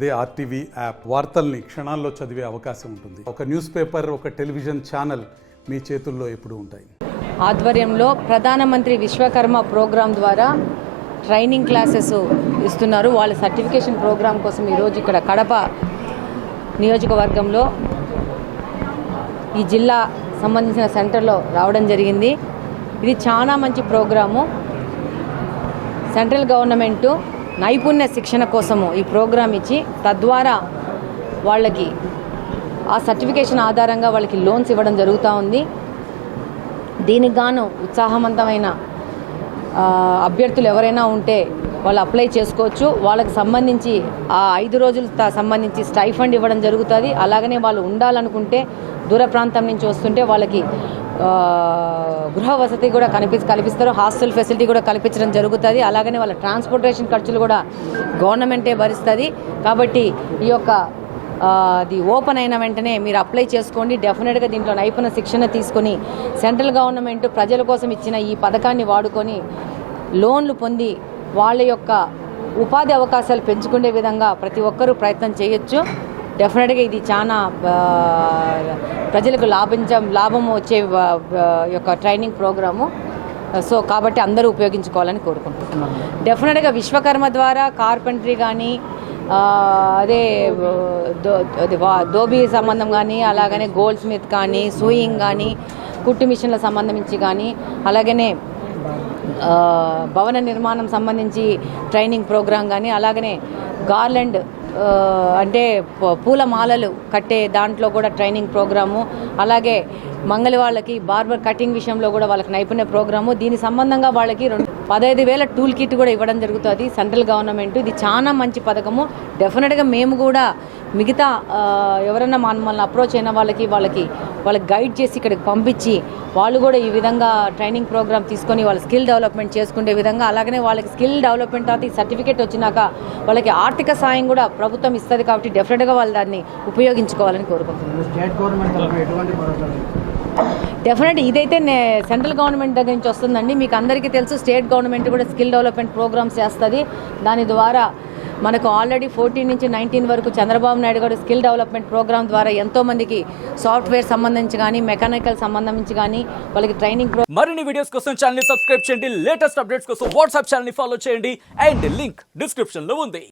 అదే RTV app వార్తల్ని క్షణాల్లో చదివే అవకాశం ఉంటుంది. ఒక న్యూస్ పేపర్, ఒక టెలివిజన్ ఛానల్ మీ చేతుల్లో ఎప్పుడూ ఉంటాయి. ఆధ్వర్యంలో ప్రధానమంత్రి విశ్వకర్మ ప్రోగ్రాం ద్వారా ట్రైనింగ్ క్లాసెస్ ఇస్తున్నారు. వాళ్ళ సర్టిఫికేషన్ ప్రోగ్రాం కోసం ఈరోజు ఇక్కడ కడప నియోజకవర్గంలో ఈ జిల్లా సంబంధించిన సెంటర్లో రావడం జరిగింది. ఇది చాలా మంచి ప్రోగ్రాము. సెంట్రల్ గవర్నమెంటు నైపుణ్య శిక్షణ కోసము ఈ ప్రోగ్రాం ఇచ్చి తద్వారా వాళ్ళకి ఆ సర్టిఫికేషన్ ఆధారంగా వాళ్ళకి లోన్స్ ఇవ్వడం జరుగుతూ ఉంది. దీనికి గాను ఉత్సాహవంతమైన అభ్యర్థులు ఎవరైనా ఉంటే వాళ్ళు అప్లై చేసుకోవచ్చు. వాళ్ళకి సంబంధించి ఆ 5 రోజులు సంబంధించి స్టైఫండ్ ఇవ్వడం జరుగుతుంది. అలాగనే వాళ్ళు ఉండాలనుకుంటే దూర ప్రాంతం నుంచి వస్తుంటే వాళ్ళకి గృహ వసతి కూడా కల్పిస్తారు. హాస్టల్ ఫెసిలిటీ కూడా కల్పించడం జరుగుతుంది. అలాగనే వాళ్ళ ట్రాన్స్పోర్టేషన్ ఖర్చులు కూడా గవర్నమెంటే భరిస్తుంది. కాబట్టి ఈ యొక్క అది ఓపెన్ అయిన వెంటనే మీరు అప్లై చేసుకోండి. డెఫినెట్గా దీంట్లో నైపుణ్య శిక్షణ తీసుకొని సెంట్రల్ గవర్నమెంట్ ప్రజల కోసం ఇచ్చిన ఈ పథకాన్ని వాడుకొని లోన్లు పొంది వాళ్ళ యొక్క ఉపాధి అవకాశాలు పెంచుకునే విధంగా ప్రతి ఒక్కరూ ప్రయత్నం చేయొచ్చు. డెఫినెట్గా ఇది చాలా ప్రజలకు లాభం వచ్చే యొక్క ట్రైనింగ్ ప్రోగ్రాము. సో కాబట్టి అందరూ ఉపయోగించుకోవాలని కోరుకుంటున్నాను. డెఫినెట్గా విశ్వకర్మ ద్వారా కార్పెంటరీ కానీ అదే దోబీ సంబంధం కానీ అలాగనే గోల్డ్ స్మిత్ కానీ సూయింగ్ కానీ కుట్టు మిషన్ల సంబంధించి కానీ అలాగనే భవన నిర్మాణం సంబంధించి ట్రైనింగ్ ప్రోగ్రాం కానీ అలాగనే గార్లెండ్ అంటే పూల మాలలు కట్టే దాంట్లో కూడా ట్రైనింగ్ ప్రోగ్రాము, అలాగే మంగళ వాళ్ళకి బార్బర్ కటింగ్ విషయంలో కూడా వాళ్ళకి నైపుణ్య ప్రోగ్రాము. దీని సంబంధంగా వాళ్ళకి 15,000 టూల్ కిట్ కూడా ఇవ్వడం జరుగుతుంది సెంట్రల్ గవర్నమెంట్. ఇది చాలా మంచి పథకము. డెఫినెట్గా మేము కూడా మిగతా ఎవరైనా మమ్మల్ని అప్రోచ్ అయిన వాళ్ళకి గైడ్ చేసి ఇక్కడికి పంపించి వాళ్ళు కూడా ఈ విధంగా ట్రైనింగ్ ప్రోగ్రామ్ తీసుకొని వాళ్ళ స్కిల్ డెవలప్మెంట్ చేసుకునే విధంగా, అలాగనే వాళ్ళకి స్కిల్ డెవలప్మెంట్ తర్వాత ఈ సర్టిఫికేట్ వచ్చినాక వాళ్ళకి ఆర్థిక సాయం కూడా ప్రభుత్వం ఇస్తుంది. కాబట్టి డెఫినెట్గా వాళ్ళు దాన్ని ఉపయోగించుకోవాలని కోరుకుంటున్నాను. డెఫినెట్ ఇదైతే సెంట్రల్ గవర్నమెంట్ దగ్గర నుంచి వస్తుందండి. మీకు అందరికీ తెలుసు స్టేట్ గవర్నమెంట్ కూడా స్కిల్ డెవలప్మెంట్ ప్రోగ్రామ్స్ చేస్తుంది. దాని ద్వారా మనకు ఆల్రెడీ 14 నుంచి 19 వరకు చంద్రబాబు నాయుడు గారు స్కిల్ డెవలప్మెంట్ ప్రోగ్రామ్ ద్వారా ఎంతోమందికి సాఫ్ట్వేర్ సంబంధించి కానీ మెకానికల్ సంబంధించి కానీ వాళ్ళకి ట్రైనింగ్ మరిన్ని వీడియోస్ కోసం ఛానల్ ని సబ్స్క్రైబ్ చేయండి. లేటెస్ట్ అప్డేట్స్ కోసం వాట్సాప్ ఛానల్ ని ఫాలో చేయండి. అండ్ లింక్ డిస్క్రిప్షన్ లో ఉంది.